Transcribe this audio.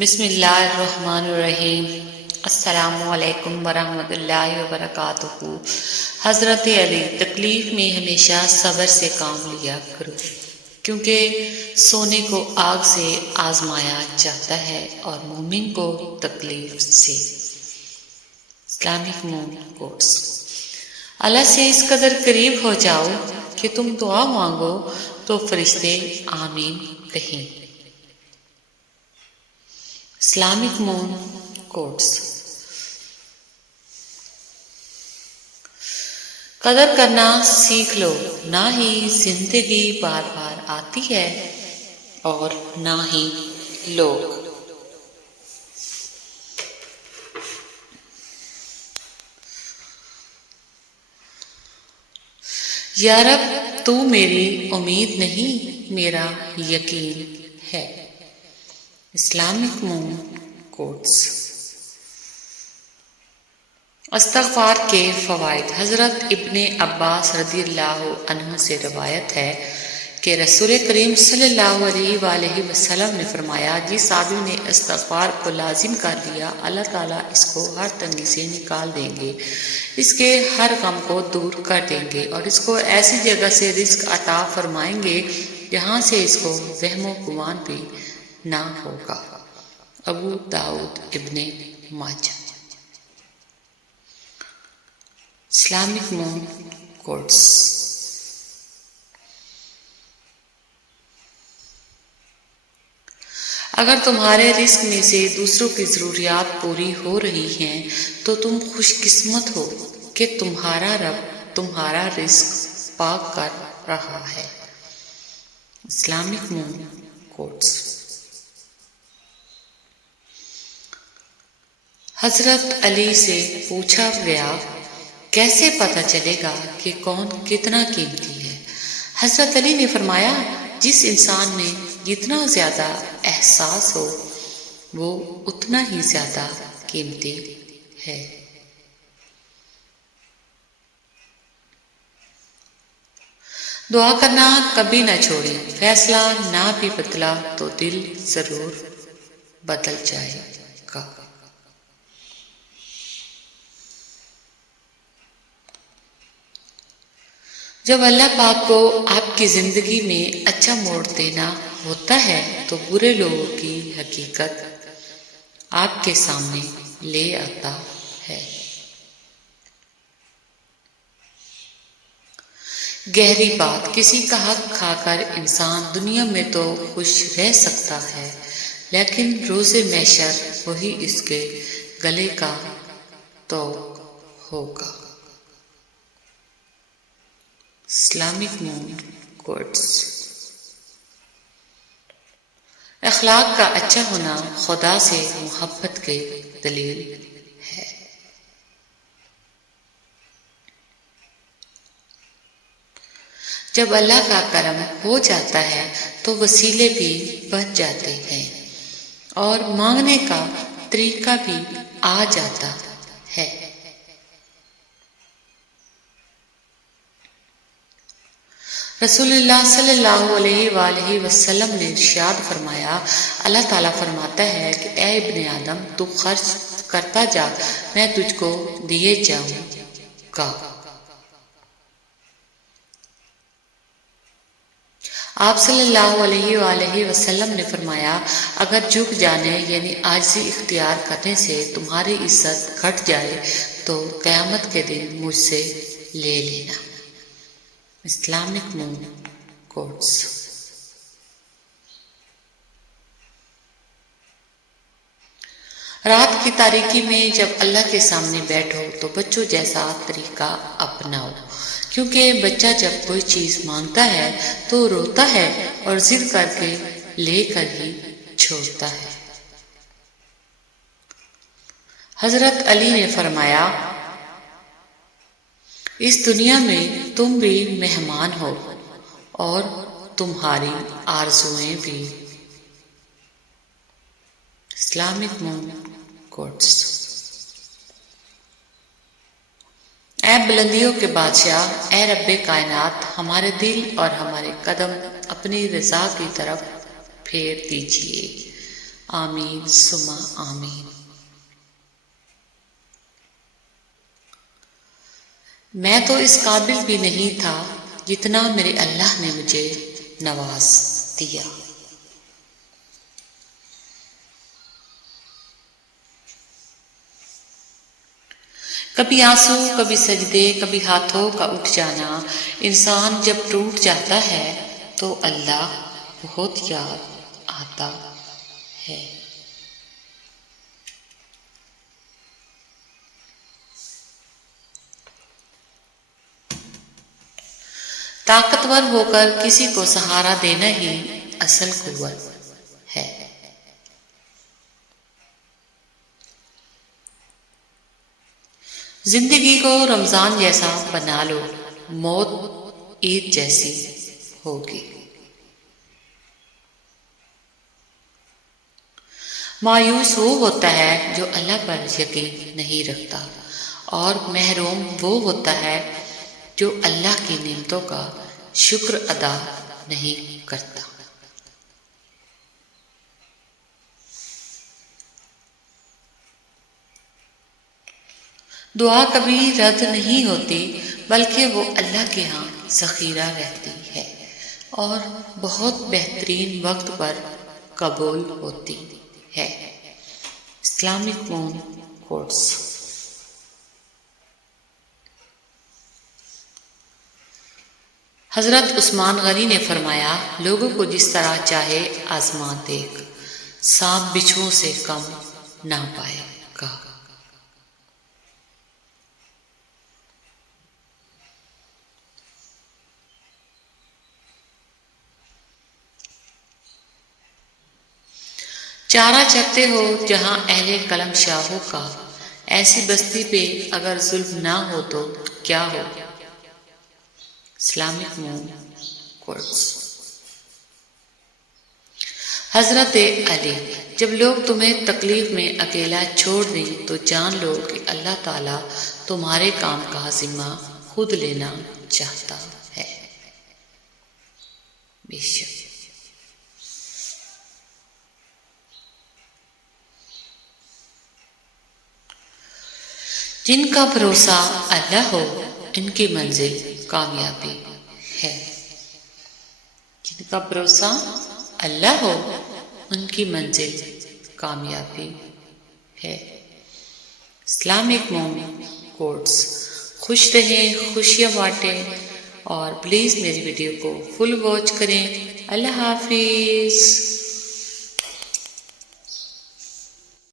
بسم اللہ الرحمن الرحیم۔ السلام علیکم ورحمۃ اللہ وبرکاتہ۔ حضرت علی: تکلیف میں ہمیشہ صبر سے کام لیا کرو، کیونکہ سونے کو آگ سے آزمایا جاتا ہے اور مومن کو تکلیف سے۔ اسلامک مومن کوٹس۔ اللہ سے اس قدر قریب ہو جاؤ کہ تم دعا مانگو تو فرشتے آمین کہیں۔ اسلامک مون کوٹس۔ قدر کرنا سیکھ لو، نہ ہی زندگی بار بار آتی ہے اور نہ ہی لوگ۔ یا رب تو میری امید نہیں، میرا یقین ہے۔ اسلامک مون کوٹس۔ استغفار کے فوائد۔ حضرت ابن عباس رضی اللہ عنہ سے روایت ہے کہ رسول کریم صلی اللہ علیہ وآلہ وسلم نے فرمایا، جس آدمی نے استغفار کو لازم کر لیا، اللہ تعالیٰ اس کو ہر تنگی سے نکال دیں گے، اس کے ہر غم کو دور کر دیں گے اور اس کو ایسی جگہ سے رزق عطا فرمائیں گے جہاں سے اس کو وہم و گمان بھی نہ ہوگا۔ ابو داؤد ابن ماجہ۔ اسلامک مون کوٹس۔ اگر تمہارے رزق میں سے دوسروں کی ضروریات پوری ہو رہی ہیں تو تم خوش قسمت ہو کہ تمہارا رب تمہارا رزق پاک کر رہا ہے۔ اسلامک مون کوٹس۔ حضرت علی سے پوچھا گیا، کیسے پتہ چلے گا کہ کون کتنا قیمتی ہے؟ حضرت علی نے فرمایا، جس انسان میں جتنا زیادہ احساس ہو وہ اتنا ہی زیادہ قیمتی ہے۔ دعا کرنا کبھی نہ چھوڑیں، فیصلہ نہ بھی بدلا تو دل ضرور بدل جائے گا۔ جب اللہ پاک کو آپ کی زندگی میں اچھا موڑ دینا ہوتا ہے تو برے لوگوں کی حقیقت آپ کے سامنے لے آتا ہے۔ گہری بات، کسی کا حق کھا کر انسان دنیا میں تو خوش رہ سکتا ہے، لیکن روز محشر وہی اس کے گلے کا طوق ہوگا۔ اسلامک مون کوٹس۔ اخلاق کا اچھا ہونا خدا سے محبت کی دلیل ہے۔ جب اللہ کا کرم ہو جاتا ہے تو وسیلے بھی بچ جاتے ہیں اور مانگنے کا طریقہ بھی آ جاتا ہے۔ رسول اللہ صلی اللہ علیہ وآلہ وسلم نے ارشاد فرمایا، اللہ تعالیٰ فرماتا ہے کہ اے ابن آدم، تو خرچ کرتا جا، میں تجھ کو دیے جاؤں گا۔ آپ صلی اللہ علیہ وآلہ وسلم نے فرمایا، اگر جھک جانے یعنی عاجزی اختیار کرنے سے تمہاری عزت گھٹ جائے تو قیامت کے دن مجھ سے لے لینا۔ اسلامک مون کوٹس۔ رات کی تاریکی میں جب اللہ کے سامنے بیٹھو تو بچوں جیسا طریقہ اپناؤ، کیونکہ بچہ جب کوئی چیز مانگتا ہے تو روتا ہے اور ضد کر کے لے کر ہی چھوڑتا ہے۔ حضرت علی نے فرمایا، اس دنیا میں تم بھی مہمان ہو اور تمہاری آرزوئیں بھی۔ اسلامک مون کوٹس۔ اے بلندیوں کے بادشاہ، اے رب کائنات، ہمارے دل اور ہمارے قدم اپنی رضا کی طرف پھیر دیجیے۔ آمین ثم آمین۔ میں تو اس قابل بھی نہیں تھا جتنا میرے اللہ نے مجھے نواز دیا۔ کبھی آنسو، کبھی سجدے، کبھی ہاتھوں کا اٹھ جانا، انسان جب ٹوٹ جاتا ہے تو اللہ بہت یاد آتا ہے۔ طاقتور ہو کر کسی کو سہارا دینا ہی اصل قوت ہے۔ زندگی کو رمضان جیسا بنا لو، موت عید جیسی ہوگی۔ مایوس وہ ہوتا ہے جو اللہ پر یقین نہیں رکھتا، اور محروم وہ ہوتا ہے جو اللہ کی نعمتوں کا شکر ادا نہیں کرتا۔ دعا کبھی رد نہیں ہوتی، بلکہ وہ اللہ کے ہاں ذخیرہ رہتی ہے اور بہت بہترین وقت پر قبول ہوتی ہے۔ اسلامک مون کوٹس۔ حضرت عثمان غنی نے فرمایا، لوگوں کو جس طرح چاہے آزما دیکھ، سانپ بچھوؤں سے کم نہ پائے گا۔ چارہ چرتے ہو جہاں اہل قلم شاہوں کا، ایسی بستی پہ اگر ظلم نہ ہو تو کیا ہو۔ اسلامک مون کوٹس۔ حضرت علی، جب لوگ تمہیں تکلیف میں اکیلا چھوڑ دیں تو جان لو کہ اللہ تعالیٰ تمہارے کام کا ذمہ خود لینا چاہتا ہے۔ بے شک جن کا بھروسہ اللہ ہو ان کی منزل کامیابی ہے۔ جن کا بھروسہ اللہ ہو ان کی منزل کامیابی ہے۔ اسلامک مون کوٹس۔ خوش رہیں، خوشیاں بانٹیں، اور پلیز میری ویڈیو کو فل واچ کریں۔ اللہ حافظ۔